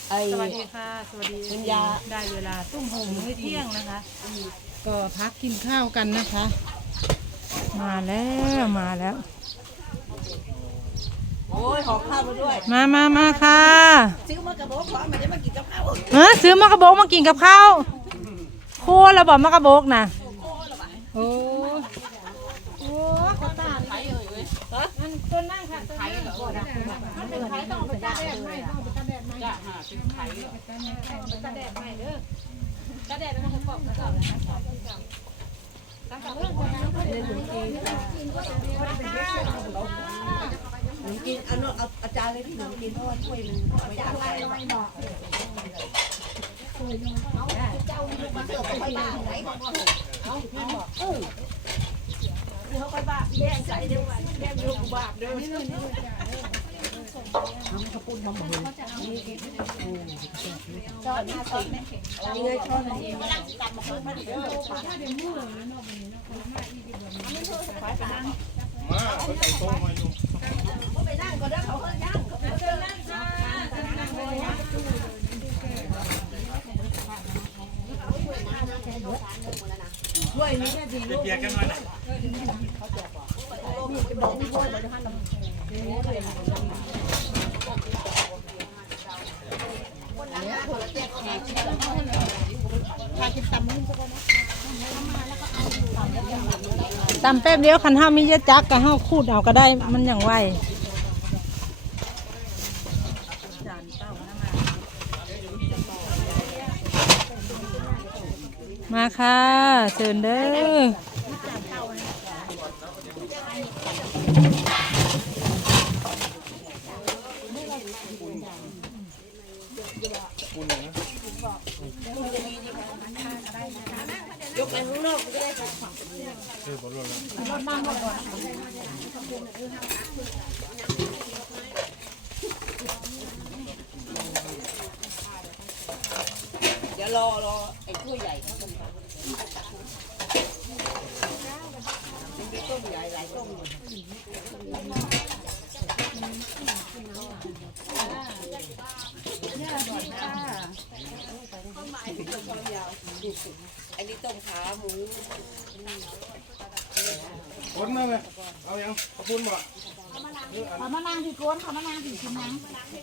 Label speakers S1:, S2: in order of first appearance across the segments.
S1: สวัสดีค่ะสวัสดีคุณยาได้เวลาตุ้มโฮมมื้อเที่ยงนะคะก็พักกินข้าวกันนะคะมาแล้ว
S2: โอ้ยขอข้าวมาด้วย
S1: มาค่ะ
S2: ซื้อมากระบอกขอมันจะมากินกับข้าว
S1: ซื้อมากระโบกมากินกับข้าวโคระบอกมากระโบกนะโอ้กระตาไทยเลยมันต้นนั่งค่ะไทยเหรอมันเป็นไทยต้องเป็นกระแดดไม่ต้องเป็นกระแดดไม่จ้ะเป็นไทยเป็นกระแดดไม่เด้อกระแดดมันจะกรอบกระสอบตั้งแต่เรื่องคนนั้นก็เลย
S2: หนูกินเอาอาจารย์เลยที่หนูกินเพราะว่าถ้วยมันไม่อยากใส่เจ้าลูกมาเสิร์ฟไปบ้านไหนเอาเขาไปบ้านแย่งใส่เดี๋ยวแย่งลูกบาปเดี๋ยวทำกระปุนทำหมูช้อนช้อนนี่ไงช้อนนี่มาลังตัดมาเพิ่มมาเดี๋ยว
S3: ไปใส่โต๊ะมาอยู่
S2: ไปนั่งก็ได้เขาเออย่างเขาเดินนั่งจ้านั่งเลยนะช่วยนี่แค่ดีลูก
S3: เบียร์กันหน่อยนะ
S1: ตำแป๊บเดียวคันห้ามีเยอะจักกับห้าคูดเอาก็ได้มันอย่างไวมาค่ะเชิญเด้อ
S2: ยกไปข้างนอกก็ได้ค่ะรถน้ำรถก่อนเดี๋ยวรอไอ้ถ้วยใหญ่เขากันมีต้มใหญ่หลายต้มอันนี้ต้มขาหมู
S3: คนมาเลยเอายังขอบคุณบ่
S2: ขามานางที่โกนขามานางที่ชิมนัง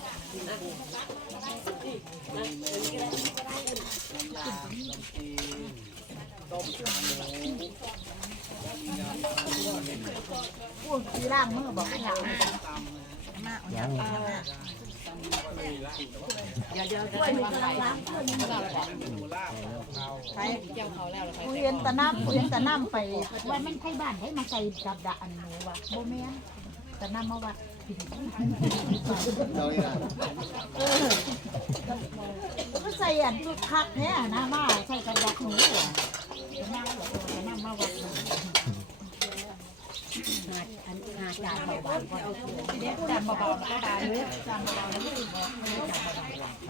S2: พูดทีร่างมือบอกให้เราเดี๋ยวช่วยหนูกำลังล้างช่วยหนูเรียนตะน้ำไปว่ามันไทยบ้านให้มาใส่กับดาอันหนูวะโบเมียตะน้ำมาวัดก็ใส่อันทุกคักแท้นะมาใส่กับดาหนูตะน้ำมาวัดหาจานเบาๆก็เอาจานเบาๆก็ได้เลยจานเบาๆแล้วไม่ได้จานเบา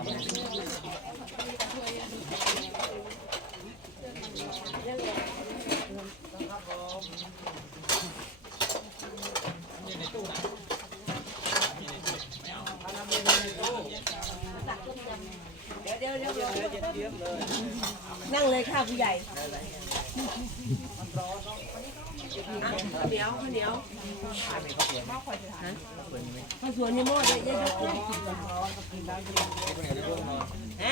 S2: เดี๋ยวนั่งเลยค่ะผู้ใหญ่เหนียวข้าวสวยนี่หม้อเยอะๆฮะ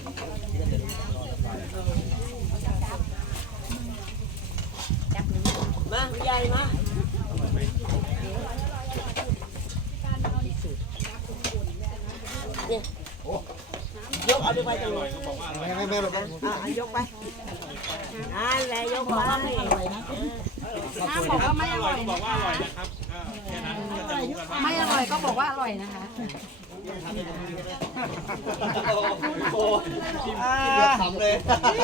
S2: มาใหญ่มายกเอาไปตรงนี้ยกไปนั่นแหละยกมาไม่อร่อยนะ
S3: ถ้าบอกว่าไม่อร่อยบอกว่าอร่อยนะครับแค่นั้นก็จะรู้กันว่า
S1: ไม่อร่อยก็บอกว่าอร่อยนะคะ
S3: โอ้ทำเลย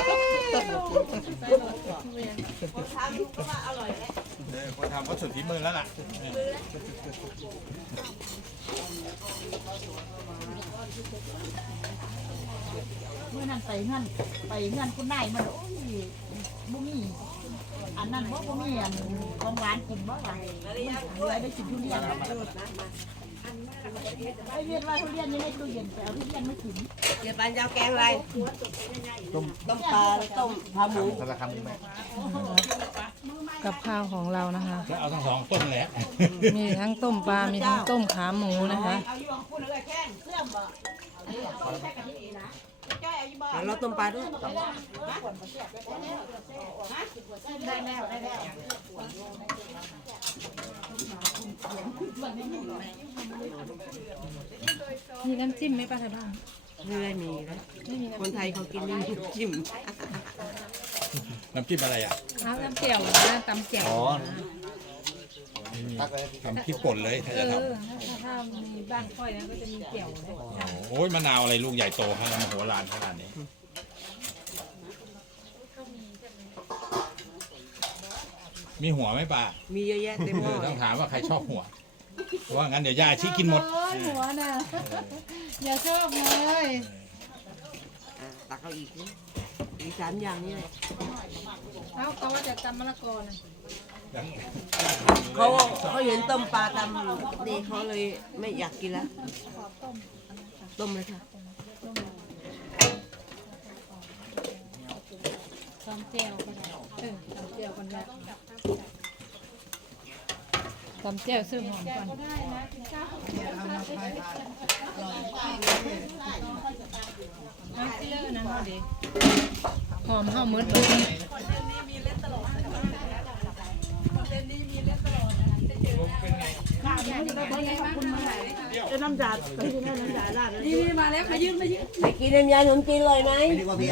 S3: คนทำก็สุดฝีมือแล้วล่ะ
S2: เมื่อนั้นไปเงื่อนคุณนายมันโอ้ยบุ้มี่อันนั้นบุ้มี่อันของหวานกินบ่หวานเหลือได้กินทุเรียน
S1: ไอเวียนว่าทุเรียนยังไม่ตู้เย็นแต่ทุเรียนไม่ถึง
S2: เดี๋ยวปันจะเอาแกงอะไรต้มปลาต้มปลาหมู
S4: กับข้าวของเรานะคะ
S3: แล้วเอาทั้งสองต้นแหละ
S4: มีทั้งต้มปลา มีทั้งต้มขาหมูนะคะ
S2: เราต้มปลาด้วย
S4: มีน้ำจิ้มไหมป้าไทยบ้าน
S2: ไม่มีนะคนไทยเขากินน้ำจิ้ม
S3: น้ำจิ้มอะไรอ่ะ
S4: เอาน้ำเจียวนะตำเจียว
S3: อ๋อทำพริกป่นเลยถ้าจะทำ
S4: ถ้ามีบ้านค่อยนะก็จะมีเจียวเลย
S3: โอ้ยมะนาวอะไรลูกใหญ่โตขนาดมโหฬารขนาดนี้ มีหัวไหมป้า
S2: มีเยอะแยะเต็มหม้อ
S3: ต้องถามว่าใครชอบหัว เพราะว่างั้นเดี๋ยวย่าชี้กินหมด
S4: หัวน่ะอย่าชอบเลย
S2: ตักเอาอีกอีก3อย่างนี่แหละ
S4: เขาว่าจะตำมะละกอนะ
S2: เขาเห็นต้มปลาตำนี่เขาเลยไม่อยากกินแล้วต้มเลยค่ะ
S4: ตำเจียวก็ได้ตำเจียวกันแล้วตำเจียวซื้อหอมก่อนมาซิเลอร์นะเขาดิหอมข้าวมืดแบบนี้
S1: น้ำจัดไปที่นั่นน้ำจัดราดนี่มาแล้วมายืน
S2: ไปกินน้ำยาขนมจีนเลยไหม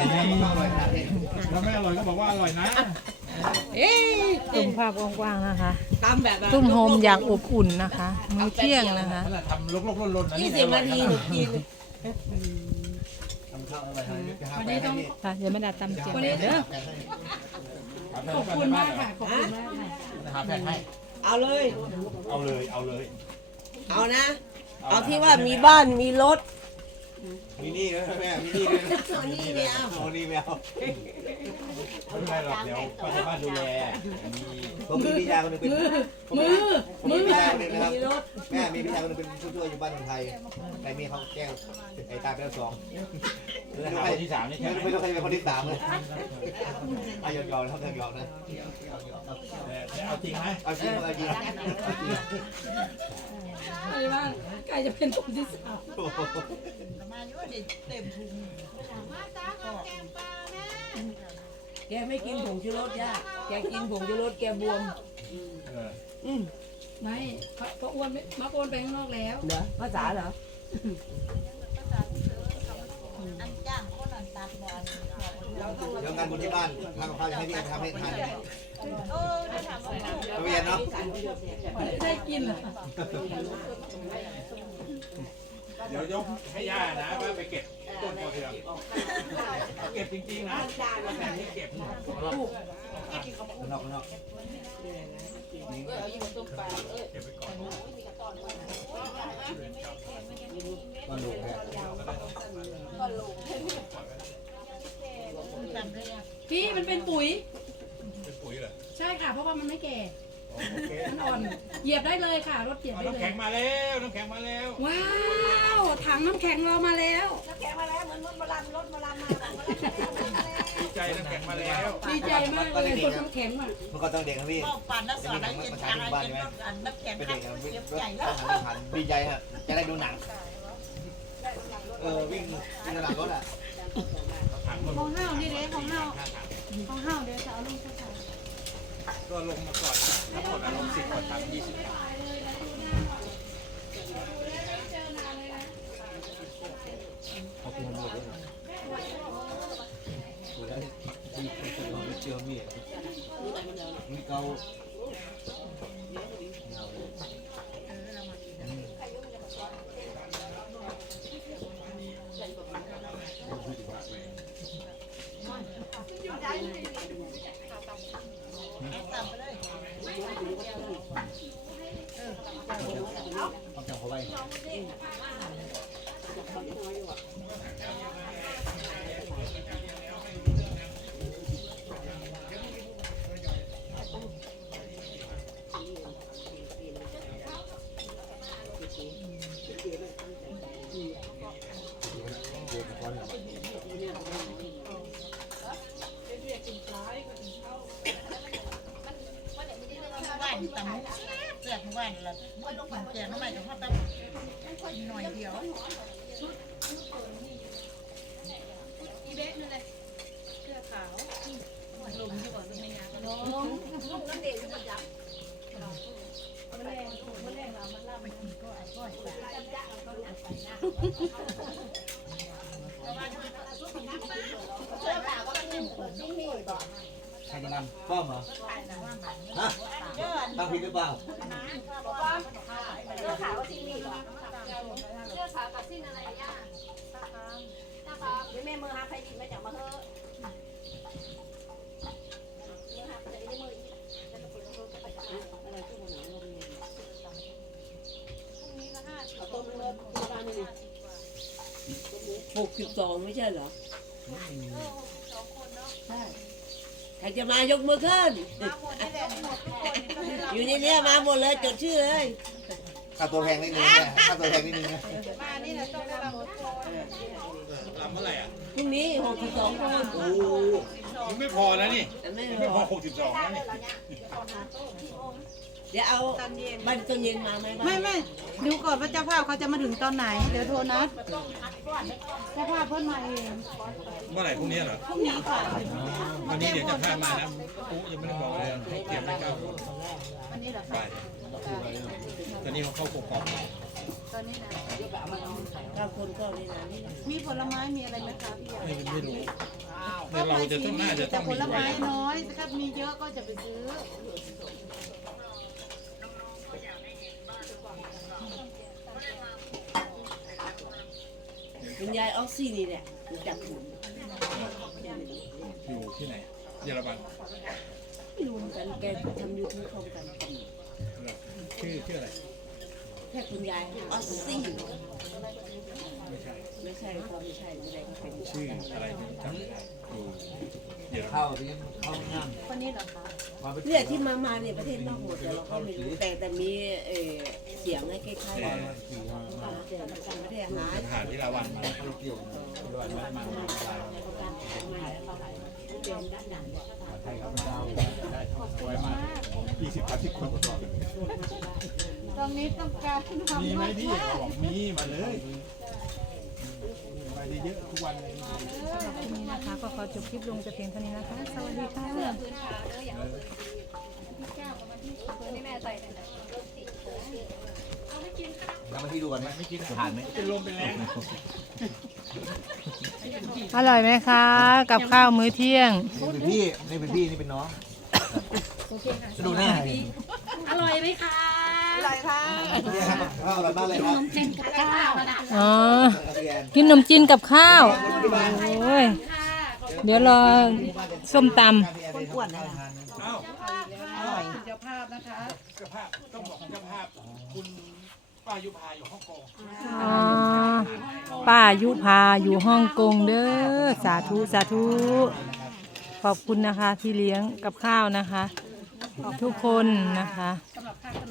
S3: แล้วไม่อร่อยก็บอกว่าอร่อยนะ
S4: ตุ่มภาพกว้างๆนะคะ
S2: ตำแบบ
S4: ตุ้มโฮมอยากอบอุ่นนะคะ มื้อเที่ยงนะคะ
S3: นั่นแหละทำลกๆล่นๆนะนี่
S2: 20 นาทีขนมจีน
S1: วันนี้ต้อง
S4: ค่ะอย่าไม่ได้ตำเจียวเด้อ
S3: ขอบคุณมากค่ะ
S1: ขอบคุณมากค่ะ
S3: หาแพงให้
S2: เอาเลย
S3: เอาเลยเอาเลย
S2: เอานะ เอาที่ว่ามีบ้านมีรถ
S5: มีนี่นะแม่มีนี่ด้วยนะ
S2: เอานี่ไม่เอา
S5: โอ้นี่ไม่เอา
S3: ไม่เป็นไรหรอกเดี๋ยวป้าจะบ้านดูแลมี
S5: ผมมีพี่ชายคนหนึงเป็นผมมีพี่ชายคนหนึงนะครับแม่มีพี่ชายคนหนึงเป็นผู้ช่วยอยู่บ้านคนไทยแต่มีเขาแก้วไอ้ตายไปแล้ว2
S3: แล้วหาคนที่สามนี่ใช่ไหม
S5: ไม่รู้ใครเป็นคนที่3เลยเอาหยอกๆนะครับหยอกๆนะ
S3: แต่เอาจริงไหม
S5: เอาจริงเอาจริง
S1: อะไรบ้างใกล้จะเป็นคนที่3
S2: แกไม่กินผงชูรสย่าแกกินผงชูรสแกบวม
S1: ไม่เพราะอ้วนมาโอนไปข้างนอกแล้ว
S2: เหรอภาษาเหรอ
S5: เดี๋ยวงานบุญที่บ้านทำกับข้าวให้พี่ทำให้ทานไปเรียนเนาะ
S1: ได้กินเหรอ
S3: เดี๋ยวยกให้ย่านะว่าไปเก็บต้นกระเทียมเก็บจริงๆนะแต่นี่เก็บ
S5: นอกตอนลูกแค่
S1: พี่มันเป็นปุ๋ย
S3: เป็นปุ๋ยเหรอ
S1: ใช่ค่ะเพราะว่ามันไม่แก่
S3: โอเค
S1: มันอ่อนเหยียบได้เลยค่ะรถเหยียบ
S3: เอา
S1: ได้
S3: น้ำ
S1: เล
S3: แข็
S1: ย
S3: งมาแล้วน้ำแข็งมาแล้ว
S1: ว้าวถังน้ำแข็งเรามาแล้ว
S3: ดีใจน้ำแข็งมาแล้ว
S1: ดีใจมากเลยคนน้ำแข็งอ่ะ
S5: เมื่อก่อนตอนเด็กนะพี่
S6: ปั่นน้ำสอดแล้วเย็นชาเย็นน้ำแข็ง
S5: เป็น
S6: ขั
S5: เด็
S6: ด
S5: กนะ
S6: เสียบ
S5: รถ
S6: ใหญ่แล้ว
S5: ดีใจฮะจะได้ดูหนังวิ่งหลังรถอ่ะ
S1: ของห้าวนี่เลยของห้าวของห้าวเดี๋ยวจะเอาลงสัก
S3: ก็ลงมาก่อนทั้งหมดลง10 กว่าถัง20 ถัง
S5: เชื่อมีมีเกาเอาจังเขาไป
S6: ตำมุกแซ่บทุกวันละไม่ต้องกินแกงทำไมถึงเขาตำหน่อยเดียว
S1: อีเบสนั่นแหละเสื้อขาวลมที่บอกลมไม่ยากลมนั่นเด็กที่มันจับมันแรงเรามันล่ามันก็เสื้อขาวก็เป็นจิ้งหรีดบอก
S5: ใครจะนำป้อมเหรอฮะตั้งผิดหรือเปล่า
S1: เสื้อขาวก็จิ้งหรีดบอกเสื้อขาวกับสิ้นอะไรย่าตาขาวเดี๋ยวแม่มือหาใครดินมาจากมาเฮ้อมือหาแต่ไม่มือแล้วก็เปิดมือก็ไปกับอะไรที่มันหนาวลมเย็นพรุ่งนี้ก็50ต้มเลยที่บ้านนี่
S2: 62ไม่ใช่เหรอ
S1: 62คนเนาะ
S2: ใช่ใครจะมายกมือขึ้น
S1: มาหมดนี่แหละหมดทุกคนนี่ต้องได้รับ
S2: อยู่ในนี้มาหมดเลยจดชื่อเลย
S5: ค่าตัวแพงนิดนึงนะค่าตัวแพงนิดนึงนะ
S1: มานี่แหละต้องได้รับทุกคน
S3: ลำเมื่อไหร่อ่ะ
S2: พรุ่งนี้62คน
S3: โอ้ยังไม่พอนะนี่
S2: แต่ไม่
S3: ไม่
S2: พ
S3: พ
S2: อ
S3: อ62นะนี่
S2: เดี๋ยวเอาบันตอนเย็นมาไหม
S4: ไม่ดูก่อนว่าเจ้าภาพเขาจะมาถึงตอนไหนเดี๋ยวโทรนัดเจ้าภาพเพิ่นมาเอง
S3: เมื่อไหร่พรุ่งนี้เหรอ
S4: พรุ่งนี้ค่ะ
S3: วันนี้เดี๋ยวจะพามานะปุ๊ยังไม่ได้บอกเลยเขาเตรียมไป9 คน
S4: วันนี้เหรอ
S3: ไปตอนนี้เขาเข้ากกอก
S4: ตอนนี้นะ
S2: 9 คนก็นี่นะนี่
S4: มีผลไม้มีอะไรไหมคะพี่ยา
S3: ไม่รู้เดี๋ยวเราจะต้องน่าจะ
S4: แต่
S3: ต้อง
S4: ผ
S3: มี
S4: ล
S3: ไว้
S4: ไม้น้อยถ้ามีเยอะก็จะไปซื้อ
S2: คุณยายออกซี่นี่แหละรู้จักถูก
S3: อยู่ที่ไหนเยอรมัน
S2: ไม่รู้เหมือนกันแกทำยูทูบพร้อมกัน
S3: ชื่ออะไร
S2: แค่คุณยายออกซี่
S3: ไม่ใช่
S2: ไม่ใช่เขาไม่ใช่ไม่ได้เป็น
S3: ชื่ออะไรจำไม่ได้อยู่เดี๋ยว
S5: เข้าที่เข้าง่าม
S4: คนนี้เหรอคะ
S2: เนี่ยที่มาเนี่ยประเทศนอกหมดแต่เราก็ไม่รู้แต่มีเสียงให้คล้ายๆกันแต่ประเทศหา
S3: ผ่านที่ลาวันมาไทยครับดาวได้ไว้มา20-30 คน
S4: ตรงนี้ต้องการทำ
S3: มีไหม
S4: มาก
S3: พี่บอกมีมาเลยไปเยอะทุกวันเลย
S4: นี่นะคะก็ขอจบคลิปลงแต่เพียงเท่านี้นะคะ สวัสดีค่ะ
S1: นี่แม่ใส่เลย
S5: ทำให้พี่ดูก่อนไหมไม่กินผ่านไหม
S3: เป็นลมเป็นแรง
S4: อร่อยไหมคะ กับข้าวมื้อเที่ยง
S5: นี่เป็นพี่นี่เป็นพี่นี่เป็นน้องจะดูหน้า
S1: อร่อยไหมคะ
S5: ข้าวอร่อยมากเลยครับ
S4: อ๋อ กินขนมจีนกับข้าว โอ้ย เดี๋ยวรอส้มต
S3: เอ้า
S6: อร่อยเจ้าภาพนะคะ
S3: เจ้าภาพต้องบอกเจ้าภาพคุณป้ายุพาอยู่ฮ่องกง
S4: ำอ๋อป้ายุพาอยู่ฮ่องกงเด้อ สาธุ สาธุ ขอบคุณนะคะที่เลี้ยงกับข้าวนะคะ ทุกคนนะคะ
S1: สำหรับค่าขน